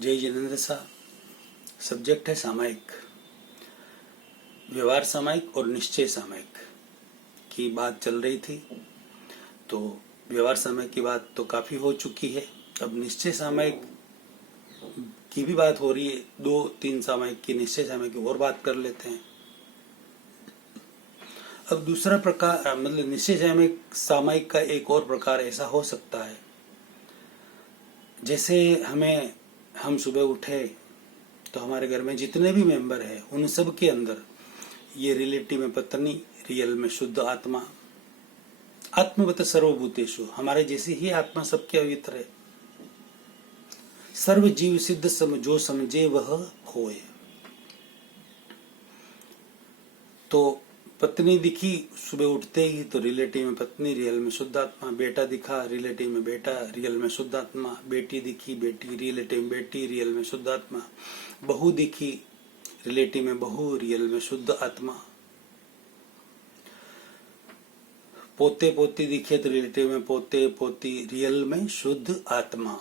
जय जिनेन्द्र साहब। सब्जेक्ट है सामायिक। व्यवहार सामायिक और निश्चय सामायिक की बात चल रही थी। तो व्यवहार सामायिक की बात तो काफी हो चुकी है। अब निश्चय सामायिक की भी बात हो रही है। 2-3 सामायिक की, निश्चय सामायिक की और बात कर लेते हैं। अब दूसरा प्रकार, मतलब निश्चय सामायिक का एक और प्रकार ऐसा हो सकता है, जैसे हम सुबह उठे तो हमारे घर में जितने भी मेंबर हैं उन सब के अंदर ये रिलेटिव में पत्नी, रियल में शुद्ध आत्मा, आत्मवत सर्वभूतेषु, हमारे जैसी ही आत्मा सबके अवित्र है। सर्व जीव सिद्ध सम जो समझे वह होए। तो पत्नी दिखी सुबह उठते ही तो रिलेटिव में पत्नी, रियल में शुद्ध आत्मा। बेटा दिखा, रिलेटिव में बेटा, रियल में शुद्ध आत्मा। बेटी दिखी, बेटी, रिलेटिव में बेटी, रियल में शुद्ध आत्मा। बहू दिखी, रिलेटिव में बहू, रियल में शुद्ध आत्मा। पोते पोती दिखे तो रिलेटिव में पोते पोती, रियल में शुद्ध आत्मा।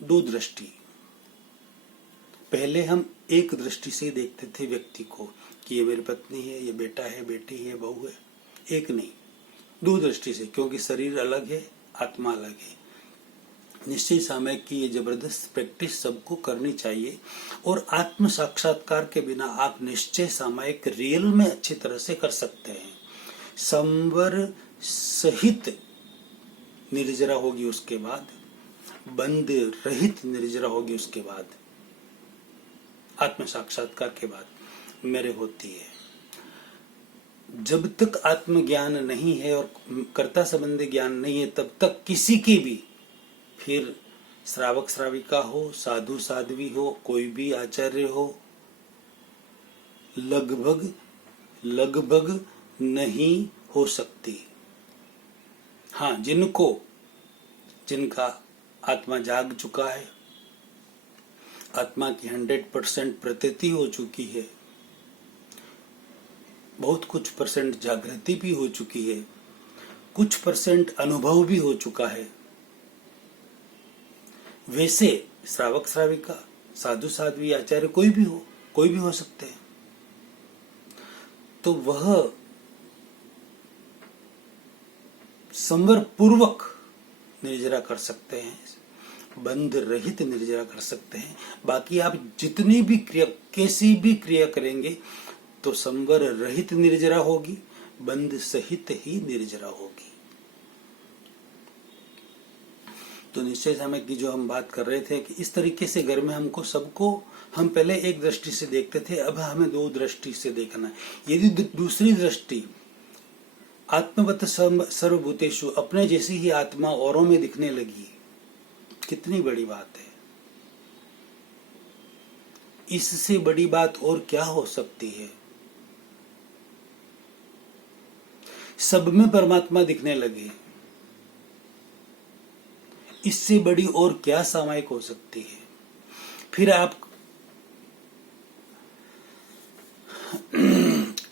2 दृष्टि। पहले हम एक दृष्टि से देखते थे व्यक्ति को कि ये मेरी पत्नी है, ये बेटा है, बेटी है, बहू है। एक नहीं, 2 दृष्टि से, क्योंकि शरीर अलग है, आत्मा अलग है। निश्चय सामायिक की ये जबरदस्त प्रैक्टिस सबको करनी चाहिए। और आत्म साक्षात्कार के बिना आप निश्चय सामायिक रियल में अच्छी तरह से कर सकते हैं। संवर सहित निर्जरा होगी, उसके बाद बंद रहित निर्जरा होगी, उसके बाद आत्म साक्षात्कार के बाद मेरे होती है। जब तक आत्मज्ञान नहीं है और कर्ता संबंधी ज्ञान नहीं है, तब तक किसी की भी, फिर श्रावक श्राविका हो, साधु साध्वी हो, कोई भी आचार्य हो, लगभग नहीं हो सकती। हाँ, जिनका आत्मा जाग चुका है, आत्मा की 100% प्रतीति हो चुकी है, बहुत कुछ % जागृति भी हो चुकी है, कुछ % अनुभव भी हो चुका है, वैसे श्रावक श्राविका, साधु साध्वी, आचार्य कोई भी हो सकते हैं। तो वह संवर पूर्वक निर्जरा कर सकते हैं, बंध रहित निर्जरा कर सकते हैं। बाकी आप जितनी भी क्रिया, कैसी भी क्रिया करेंगे तो संवर रहित निर्जरा होगी, बंध सहित ही निर्जरा होगी। तो निश्चय सामायिक की जो हम बात कर रहे थे कि इस तरीके से घर में सबको हम पहले एक दृष्टि से देखते थे, अब हमें 2 दृष्टि से देखना है। यदि दूसरी दृष्टि आत्मवत सर्वभूतेषु, अपने जैसी ही आत्मा औरों में दिखने लगी, कितनी बड़ी बात है। इससे बड़ी बात और क्या हो सकती है। सब में परमात्मा दिखने लगे, इससे बड़ी और क्या सामायिक हो सकती है। फिर आप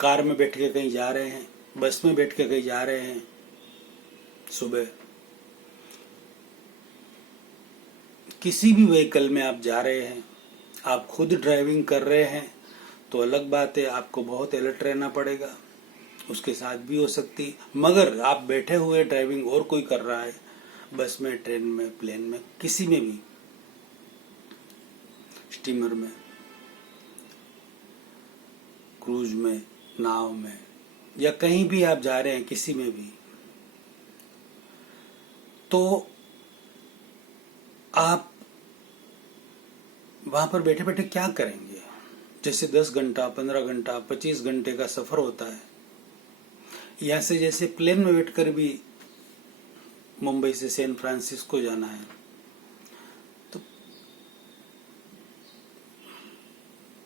कार में बैठ के कहीं जा रहे हैं, बस में बैठ के कहीं जा रहे हैं, सुबह किसी भी व्हीकल में आप जा रहे हैं, आप खुद ड्राइविंग कर रहे हैं तो अलग बात है, आपको बहुत अलर्ट रहना पड़ेगा, उसके साथ भी हो सकती। मगर आप बैठे हुए ड्राइविंग और कोई कर रहा है, बस में, ट्रेन में, प्लेन में, किसी में भी, स्टीमर में, क्रूज में, नाव में, या कहीं भी आप जा रहे हैं, किसी में भी, तो आप वहां पर बैठे बैठे क्या करेंगे। जैसे 10 घंटा, 15 घंटा, 25 घंटे का सफर होता है, यहां से जैसे प्लेन में बैठकर भी मुंबई से सैन फ्रांसिस्को जाना है तो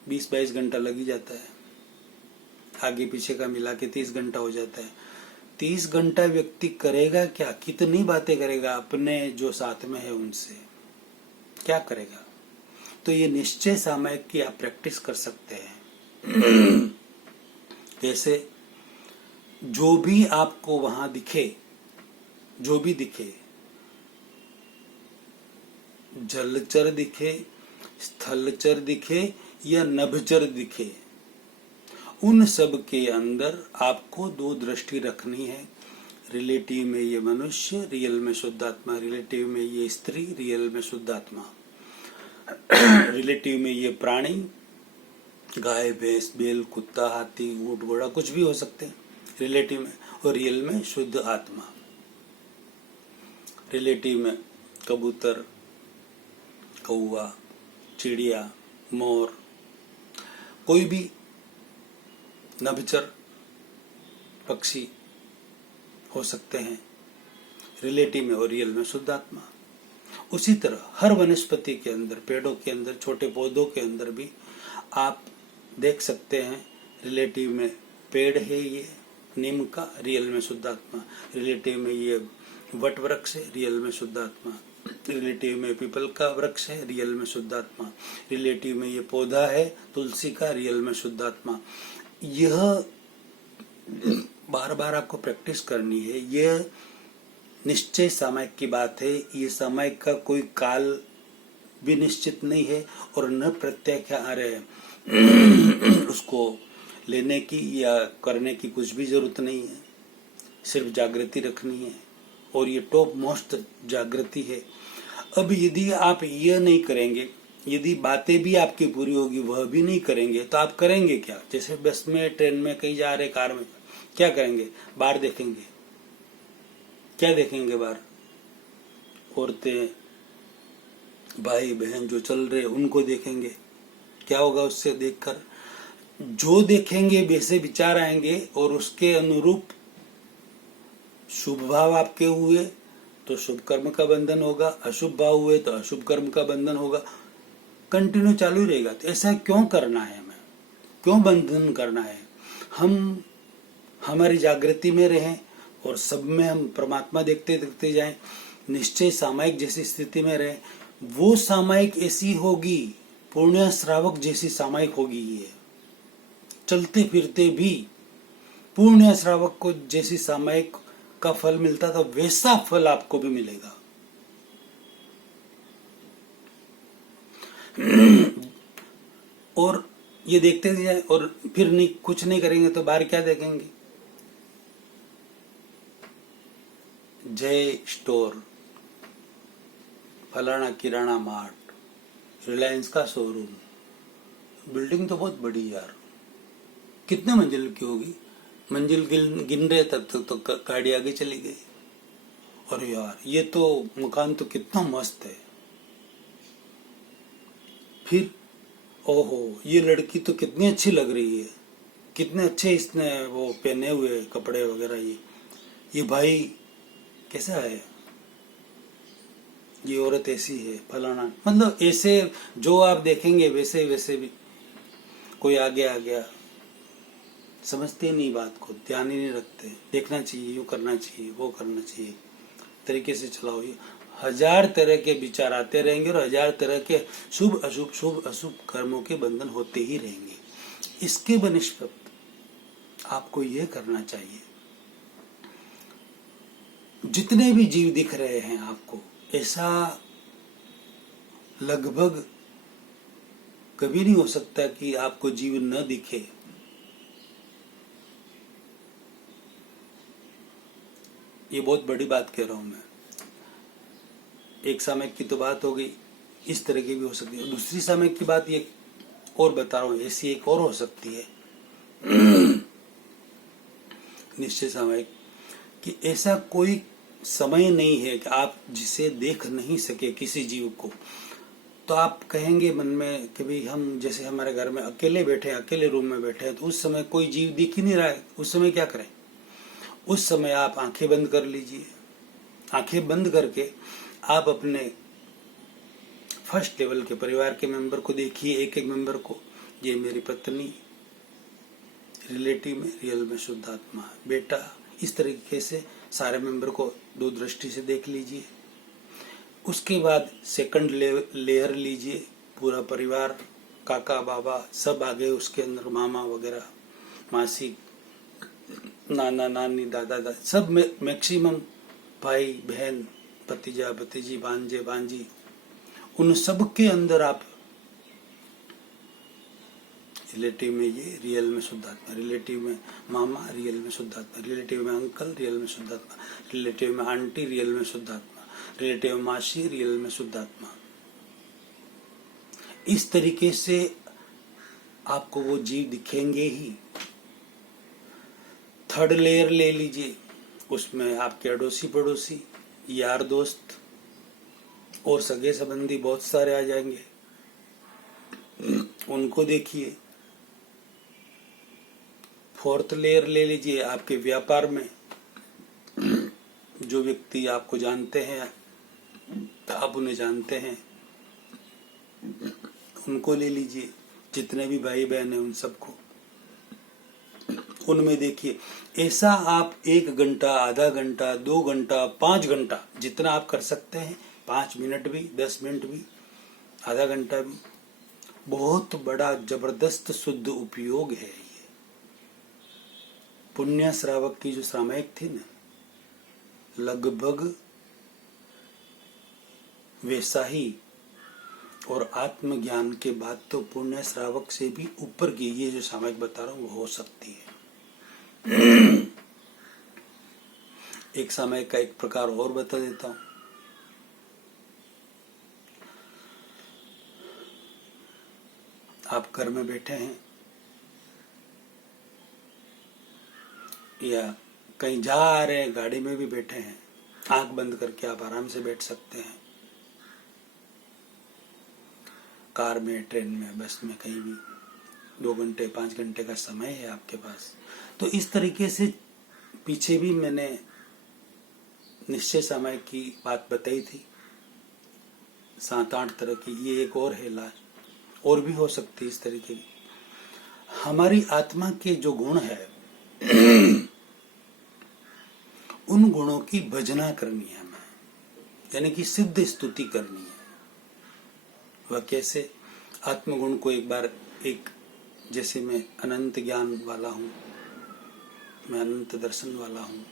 20-22 घंटा लग ही जाता है, आगे पीछे का मिला के 30 घंटा हो जाता है। 30 घंटा व्यक्ति करेगा क्या, कितनी बातें करेगा अपने जो साथ में है उनसे, क्या करेगा। तो ये निश्चय सामायिक की आप प्रैक्टिस कर सकते हैं। जैसे जो भी आपको वहां दिखे, जो भी दिखे, जलचर दिखे, स्थलचर दिखे या नभचर दिखे, उन सब के अंदर आपको दो दृष्टि रखनी है। रिलेटिव में ये मनुष्य, रियल में शुद्ध आत्मा, रिलेटिव में ये स्त्री, रियल में शुद्ध आत्मा, रिलेटिव में ये प्राणी, गाय भैंस बैल कुत्ता हाथी ऊंट घोड़ा कुछ भी हो सकते हैं रिलेटिव में, और रियल में शुद्ध आत्मा। रिलेटिव में कबूतर, कौवा, चिड़िया, मोर, कोई भी नभचर पक्षी हो सकते हैं रिलेटिव में, और रियल में शुद्ध आत्मा। उसी तरह हर वनस्पति के अंदर, पेड़ों के अंदर, छोटे पौधों के अंदर भी आप देख सकते हैं रिलेटिव में पेड़ है ये नीम का, रियल में शुद्ध आत्मा। रिलेटिव में ये वट वृक्ष है, रियल में शुद्ध आत्मा। रिलेटिव में पीपल का वृक्ष है, रियल में शुद्ध आत्मा। रिलेटिव में ये पौधा है तुलसी का, रियल में शुद्ध आत्मा। यह बार बार आपको प्रैक्टिस करनी है। यह निश्चय सामयिक की बात है। ये सामयिक का कोई काल भी निश्चित नहीं है और न प्रत्याहार है। उसको लेने की या करने की कुछ भी जरूरत नहीं है, सिर्फ जागृति रखनी है, और ये टॉप मोस्ट जागृति है। अब यदि आप ये नहीं करेंगे, यदि बातें भी आपकी पूरी होगी वह भी नहीं करेंगे, तो आप करेंगे क्या? जैसे बस में, ट्रेन में, कहीं जा रहे, कार में, क्या करेंगे? बाहर देखेंगे। क्या देखेंगे बाहर? औरतें, भाई बहन जो चल रहे उनको देखेंगे। क्या होगा उससे देखकर? जो देखेंगे वैसे विचार आएंगे, और उसके अनुरूप शुभ भाव आपके हुए तो शुभ कर्म का बंधन होगा, अशुभ भाव हुए तो अशुभ कर्म का बंधन होगा। कंटिन्यू चालू रहेगा। तो ऐसा क्यों करना है? हमें क्यों बंधन करना है? हम हमारी जागृति में रहें और सब में हम परमात्मा देखते देखते जाएं, निश्चय सामायिक जैसी स्थिति में रहें। वो सामायिक ऐसी होगी, पुण्य श्रावक जैसी सामायिक होगी। ये चलते फिरते भी पुण्य श्रावक को जैसी सामायिक का फल मिलता था वैसा फल आपको भी मिलेगा। और ये देखते जाए और फिर नहीं, कुछ नहीं करेंगे तो बाहर क्या देखेंगे? जय स्टोर, फलाना किराना मार्ट, रिलायंस का शोरूम। बिल्डिंग तो बहुत बड़ी यार, कितने मंजिल की होगी? मंजिल गिन रहे तब तक तो गाड़ी आगे चली गई। और यार ये तो मकान तो कितना मस्त है। फिर ओहो, ये लड़की तो कितनी अच्छी लग रही है, कितने अच्छे इसने वो पहने हुए कपड़े वगैरह। ये भाई कैसा है, ये औरत ऐसी है, फलाना। मतलब ऐसे जो आप देखेंगे वैसे वैसे भी कोई आगे आ गया, समझते नहीं बात को, ध्यान ही नहीं रखते। देखना चाहिए, यूँ करना चाहिए, वो करना चाहिए, तरीके से चलाओ। ये हजार तरह के विचार आते रहेंगे और हजार तरह के शुभ अशुभ कर्मों के बंधन होते ही रहेंगे। इसके बनिष्पत आपको ये करना चाहिए, जितने भी जीव दिख रहे हैं आपको, ऐसा लगभग कभी नहीं हो सकता कि आपको जीव न दिखे। ये बहुत बड़ी बात कह रहा हूं मैं। एक सामयिक की तो बात हो गई, इस तरह की भी हो सकती है। दूसरी सामयिक की बात ये और बता रहा हूं, ऐसी एक और हो सकती है निश्चय सामयिक, कि ऐसा कोई समय नहीं है कि आप जिसे देख नहीं सके किसी जीव को। तो आप कहेंगे मन में कि भाई हम जैसे हमारे घर में अकेले बैठे हैं, अकेले रूम में बैठे हैं, तो उस समय कोई जीव दिख ही नहीं रहा है। उस समय क्या करें? उस समय आप आंखें बंद कर लीजिए। आंखें बंद करके आप अपने फर्स्ट लेवल के परिवार के मेंबर को देखिए, एक एक मेंबर को। ये मेरी पत्नी, रिलेटिव में, रियल में शुद्ध आत्मा, बेटा, इस तरीके से सारे मेंबर को दो दृष्टि से देख लीजिए। उसके बाद सेकंड लेयर लीजिए, पूरा परिवार, काका बाबा सब आ गए उसके अंदर, मामा वगैरह, मासी, नाना नानी, दादा दादी, सब मैक्सिमम, भाई बहन, भतीजा भतीजी, भांजे भांजी, उन सब के अंदर आप रिलेटिव में ये, रियल में शुद्ध आत्मा, रिलेटिव में मामा, रियल में शुद्ध आत्मा, रिलेटिव में अंकल, रियल में शुद्ध आत्मा, रिलेटिव में आंटी, रियल में शुद्ध आत्मा, रिलेटिव में मासी, रियल में शुद्ध आत्मा। इस तरीके से आपको वो जीव दिखेंगे ही। थर्ड लेयर ले लीजिए, उसमें आपके अड़ोसी पड़ोसी, यार दोस्त और सगे संबंधी बहुत सारे आ जाएंगे, उनको देखिए। फोर्थ लेयर ले लीजिए, आपके व्यापार में जो व्यक्ति आपको जानते हैं, आप उन्हें जानते हैं, उनको ले लीजिए। जितने भी भाई बहन हैं उन सबको, उनमें देखिए। ऐसा आप 1 घंटा, आधा घंटा, 2 घंटा, 5 घंटा, जितना आप कर सकते हैं, 5 मिनट भी, 10 मिनट भी, आधा घंटा भी, बहुत बड़ा जबरदस्त शुद्ध उपयोग है ये। पुण्य श्रावक की जो सामयिक थी ना, लगभग वैसा ही। और आत्मज्ञान के बाद तो पुण्य श्रावक से भी ऊपर की ये जो सामयिक बता रहा हूं वो हो सकती है। एक सामयिक का एक प्रकार और बता देता हूं। आप घर में बैठे हैं या कहीं जा रहे हैं, गाड़ी में भी बैठे हैं, आंख बंद करके आप आराम से बैठ सकते हैं। कार में, ट्रेन में, बस में, कहीं भी 2 घंटे 5 घंटे का समय है आपके पास। तो इस तरीके से पीछे भी मैंने निश्चय समय की बात बताई थी, 7-8 तरह की। ये एक और है इलाज, और भी हो सकती है इस तरीके की। हमारी आत्मा के जो गुण है उन गुणों की भजना करनी है हमें, यानी कि सिद्ध स्तुति करनी है। वह कैसे? आत्मगुण को एक बार, एक जैसे मैं अनंत ज्ञान वाला हूं, मैं अनंत दर्शन वाला हूं,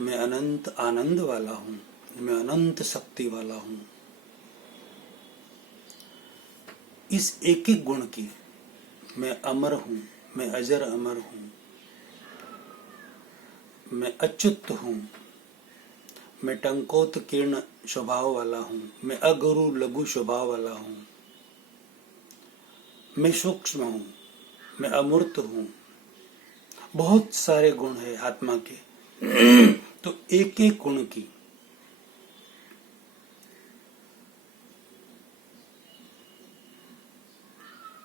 मैं अनंत आनंद वाला हूं, मैं अनंत शक्ति वाला हूं। इस एक एक गुण की, मैं अमर हूं, मैं अजर अमर हूं, मैं अच्युत हूं, मैं टंकोत्कीर्ण स्वभाव वाला हूं, मैं अगुरु लघु स्वभाव वाला हूं, मैं सूक्ष्म हूं, मैं अमूर्त हूं। बहुत सारे गुण है आत्मा के। तो एक एक गुण की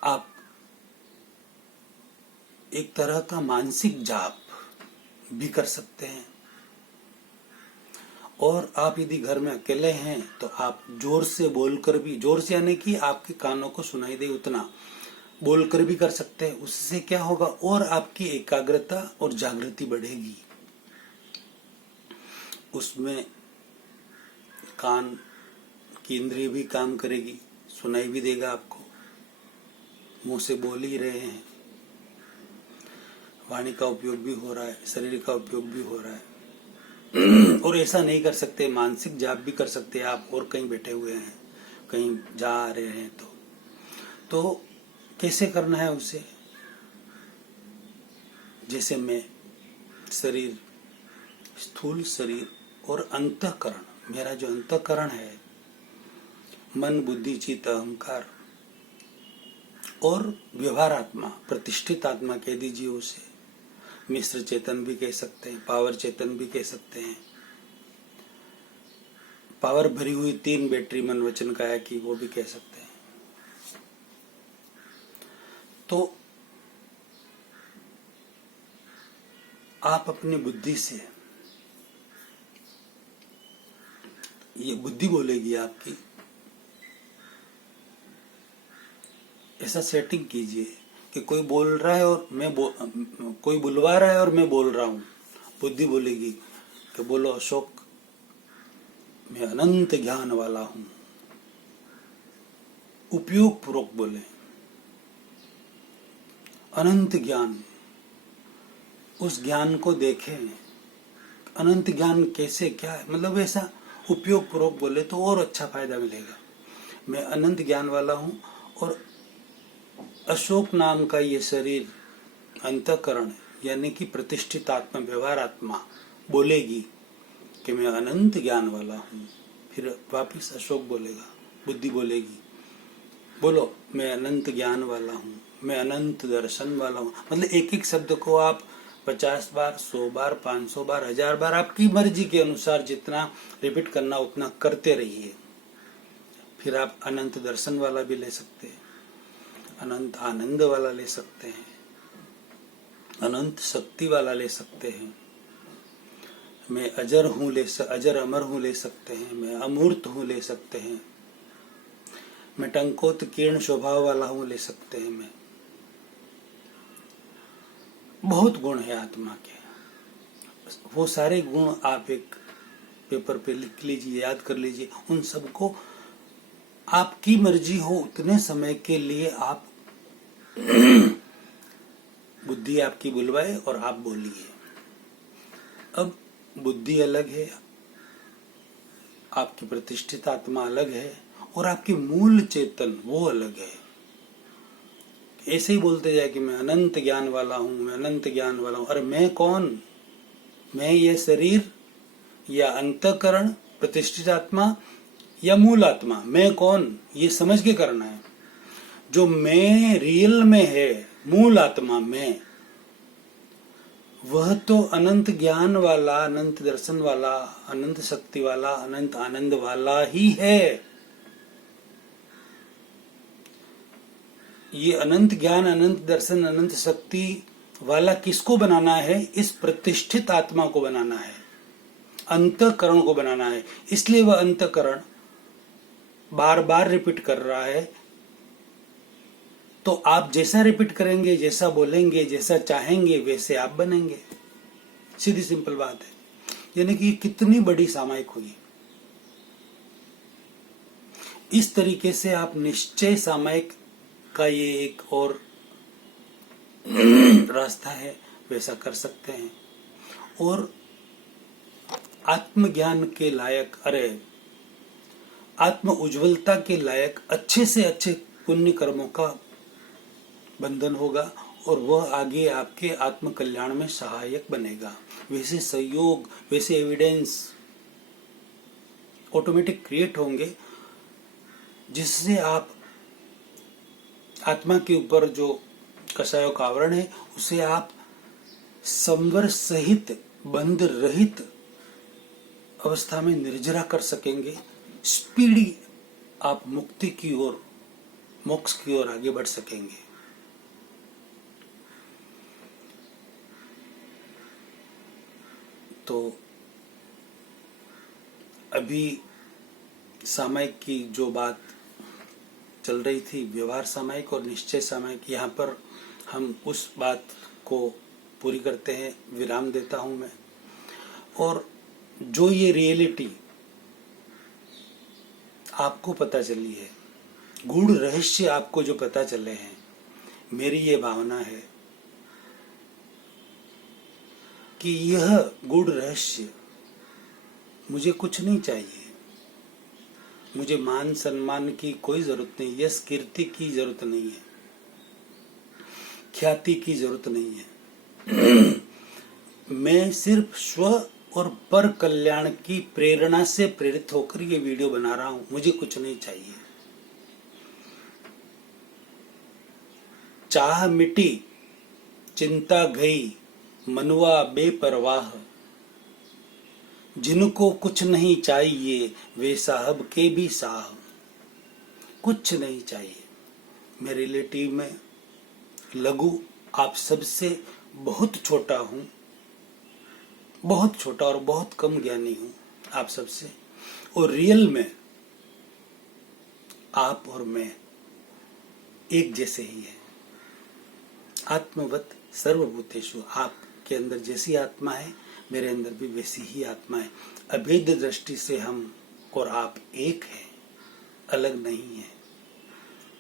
आप एक तरह का मानसिक जाप भी कर सकते हैं। और आप यदि घर में अकेले हैं तो आप जोर से बोलकर भी, जोर से यानी कि आपके कानों को सुनाई दे उतना बोलकर भी कर सकते हैं। उससे क्या होगा, और आपकी एकाग्रता और जागृति बढ़ेगी। उसमें कान की इंद्रिय भी काम करेगी, सुनाई भी देगा आपको, मुंह से बोल ही रहे हैं, वाणी का उपयोग भी हो रहा है, शरीर का उपयोग भी हो रहा है। और ऐसा नहीं कर सकते, मानसिक जाप भी कर सकते हैं आप, और कहीं बैठे हुए हैं, कहीं जा रहे हैं तो कैसे करना है उसे? जैसे मैं शरीर, स्थूल शरीर और अंतःकरण, मेरा जो अंतःकरण है, मन बुद्धि चित्त अहंकार और व्यवहार आत्मा, प्रतिष्ठित आत्मा कह दीजिए उसे, मिश्र चेतन भी कह सकते हैं, पावर चेतन भी कह सकते हैं। पावर भरी हुई 3 बैटरी मन वचन काया की, वो भी कह सकते हैं। तो आप अपनी बुद्धि से, ये बुद्धि बोलेगी आपकी, ऐसा सेटिंग कीजिए कि कोई बोल रहा है और कोई बुलवा रहा है और मैं बोल रहा हूं। बुद्धि बोलेगी कि बोलो अशोक, मैं अनंत ज्ञान वाला हूं। उपयोग पूर्वक बोले, अनंत ज्ञान। उस ज्ञान को देखें, अनंत ज्ञान कैसे, क्या है, मतलब ऐसा उपयोग पूर्वक बोले तो और अच्छा फायदा मिलेगा। मैं अनंत ज्ञान वाला हूं और अशोक नाम का ये शरीर, अंतःकरण यानी कि प्रतिष्ठित आत्मा, व्यवहार आत्मा बोलेगी कि मैं अनंत ज्ञान वाला हूँ। फिर वापिस अशोक बोलेगा, बुद्धि बोलेगी, बोलो मैं अनंत ज्ञान वाला हूँ, मैं अनंत दर्शन वाला हूँ। मतलब एक एक शब्द को आप 50 बार, 100 बार, 500 बार, 1000 बार, आपकी मर्जी के अनुसार जितना रिपीट करना उतना करते रहिए। फिर आप अनंत दर्शन वाला भी ले सकते हैं, अनंत आनंद वाला ले सकते हैं, अनंत शक्ति वाला ले सकते हैं, मैं अजर हूँ अजर अमर हूँ ले सकते हैं, मैं अमूर्त हूँ ले सकते हैं, मैं टंकोत्कीर्ण स्वभाव वाला हूँ ले सकते हैं। मैं बहुत गुण है आत्मा के, वो सारे गुण आप एक पेपर पे लिख लीजिए, याद कर लीजिए। उन सबको आपकी मर्जी हो उतने समय के लिए आप बुद्धि आपकी बुलवाए और आप बोलिए। अब बुद्धि अलग है, आपकी प्रतिष्ठित आत्मा अलग है, और आपकी मूल चेतन वो अलग है। ऐसे ही बोलते जाए कि मैं अनंत ज्ञान वाला हूं, मैं अनंत ज्ञान वाला हूं। अरे मैं कौन? मैं ये शरीर या अंतःकरण, प्रतिष्ठित आत्मा या मूल आत्मा, मैं कौन? ये समझ के करना है। जो मैं रियल में है, मूल आत्मा मैं, वह तो अनंत ज्ञान वाला, अनंत दर्शन वाला, अनंत शक्ति वाला, अनंत आनंद वाला ही है। ये अनंत ज्ञान, अनंत दर्शन, अनंत शक्ति वाला किसको बनाना है? इस प्रतिष्ठित आत्मा को बनाना है, अंतःकरण को बनाना है। इसलिए वह अंतःकरण बार बार रिपीट कर रहा है। तो आप जैसा रिपीट करेंगे, जैसा बोलेंगे, जैसा चाहेंगे, वैसे आप बनेंगे। सीधी सिंपल बात है। यानी कि कितनी बड़ी सामायिक हुई। इस तरीके से आप निश्चय सामायिक का ये एक और रास्ता है, वैसा कर सकते हैं। और आत्मज्ञान के लायक, अरे आत्म उज्ज्वलता के लायक अच्छे से अच्छे पुण्य कर्मों का बंधन होगा, और वह आगे आपके आत्म कल्याण में सहायक बनेगा। वैसे सहयोग, वैसे एविडेंस ऑटोमेटिक क्रिएट होंगे, जिससे आप आत्मा के ऊपर जो कषायों का आवरण है उसे आप संवर सहित, बंध रहित अवस्था में निर्जरा कर सकेंगे। स्पीडी आप मुक्ति की ओर, मोक्ष की ओर आगे बढ़ सकेंगे। तो अभी सामायिक की जो बात चल रही थी, व्यवहार सामायिक और निश्चय सामायिक, यहाँ पर हम उस बात को पूरी करते हैं, विराम देता हूं मैं। और जो ये रियलिटी आपको पता चली है, गूढ़ रहस्य आपको जो पता चले हैं, मेरी ये भावना है कि यह गूढ़ रहस्य, मुझे कुछ नहीं चाहिए। मुझे मान सम्मान की कोई जरूरत नहीं, यश कीर्ति की जरूरत नहीं है, ख्याति की जरूरत नहीं है। मैं सिर्फ स्व और पर कल्याण की प्रेरणा से प्रेरित होकर ये वीडियो बना रहा हूं। मुझे कुछ नहीं चाहिए। चाह मिटी, चिंता गई, मनवा बेपरवाह। जिनको कुछ नहीं चाहिए वे साहब के भी साहब। कुछ नहीं चाहिए। मैं रिलेटिव में लघु आप सबसे बहुत छोटा हूं, बहुत छोटा और बहुत कम ज्ञानी हूं आप सबसे। और रियल में आप और मैं एक जैसे ही है। आत्मवत सर्वभूतेषु, आपके अंदर जैसी आत्मा है मेरे अंदर भी वैसी ही आत्मा है। अभेद दृष्टि से हम और आप एक है, अलग नहीं है।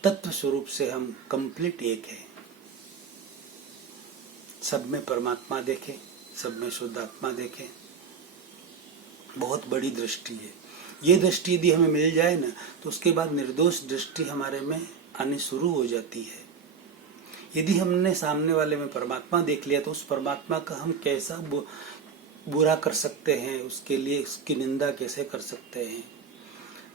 तत्व स्वरूप से हम कंप्लीट एक है। सब में परमात्मा देखें, सब में शुद्ध आत्मा देखें। बहुत बड़ी दृष्टि है। ये दृष्टि यदि हमें मिल जाए ना, तो उसके बाद निर्दोष दृष्टि हमारे में आनी शुरू हो जाती है। यदि हमने सामने वाले में परमात्मा देख लिया तो उस परमात्मा का हम कैसा बुरा कर सकते हैं, उसके लिए उसकी निंदा कैसे कर सकते हैं,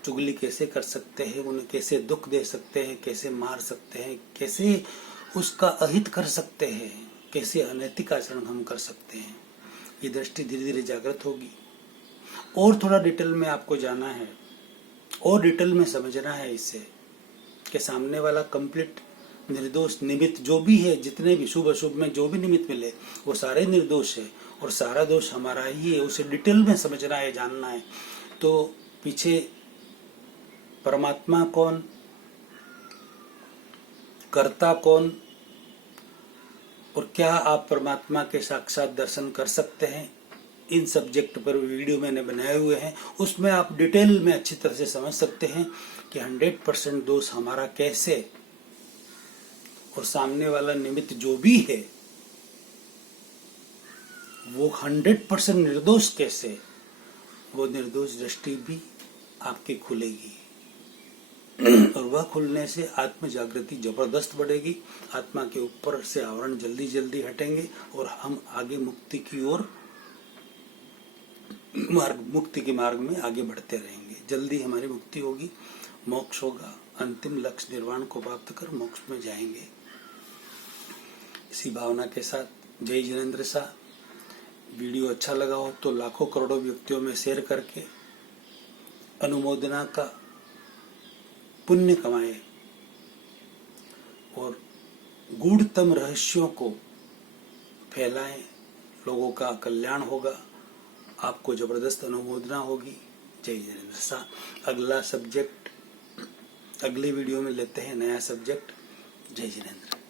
चुगली कैसे कर सकते हैं, उन्हें कैसे दुख दे सकते हैं, कैसे मार सकते हैं, कैसे उसका अहित कर सकते हैं, कैसे अनैतिक आचरण हम कर सकते हैं। ये दृष्टि धीरे धीरे जागृत होगी। और थोड़ा डिटेल में आपको जाना है और डिटेल में समझना है इससे कि सामने वाला कंप्लीट निर्दोष निमित्त जो भी है, जितने भी शुभ अशुभ में जो भी निमित्त मिले वो सारे निर्दोष है और सारा दोष हमारा ही है। उसे डिटेल में समझना है, जानना है। तो पीछे परमात्मा कौन, कर्ता कौन और क्या आप परमात्मा के साक्षात दर्शन कर सकते हैं, इन सब्जेक्ट पर वीडियो मैंने बनाए हुए हैं। उसमें आप डिटेल में अच्छी तरह से समझ सकते हैं कि 100% दोष हमारा कैसे और सामने वाला निमित्त जो भी है वो 100% निर्दोष कैसे, वो निर्दोष दृष्टि भी आपकी खुलेगी और वह खुलने से आत्म जागृति जबरदस्त बढ़ेगी। आत्मा के ऊपर से आवरण जल्दी जल्दी हटेंगे और हम आगे मुक्ति की ओर मुक्ति के मार्ग में आगे बढ़ते रहेंगे। जल्दी हमारी मुक्ति होगी, मोक्ष होगा, अंतिम लक्ष्य निर्वाण को प्राप्त कर मोक्ष में जाएंगे। इसी भावना के साथ जय जिनेंद्र शाह। वीडियो अच्छा लगा हो तो लाखों करोड़ों व्यक्तियों में शेयर करके अनुमोदना का पुण्य कमाए और गूढ़तम रहस्यों को फैलाएं। लोगों का कल्याण होगा, आपको जबरदस्त अनुमोदना होगी। जय जिनेंद्र शाह। अगला सब्जेक्ट अगले वीडियो में लेते हैं, नया सब्जेक्ट। जय जिनेंद्र।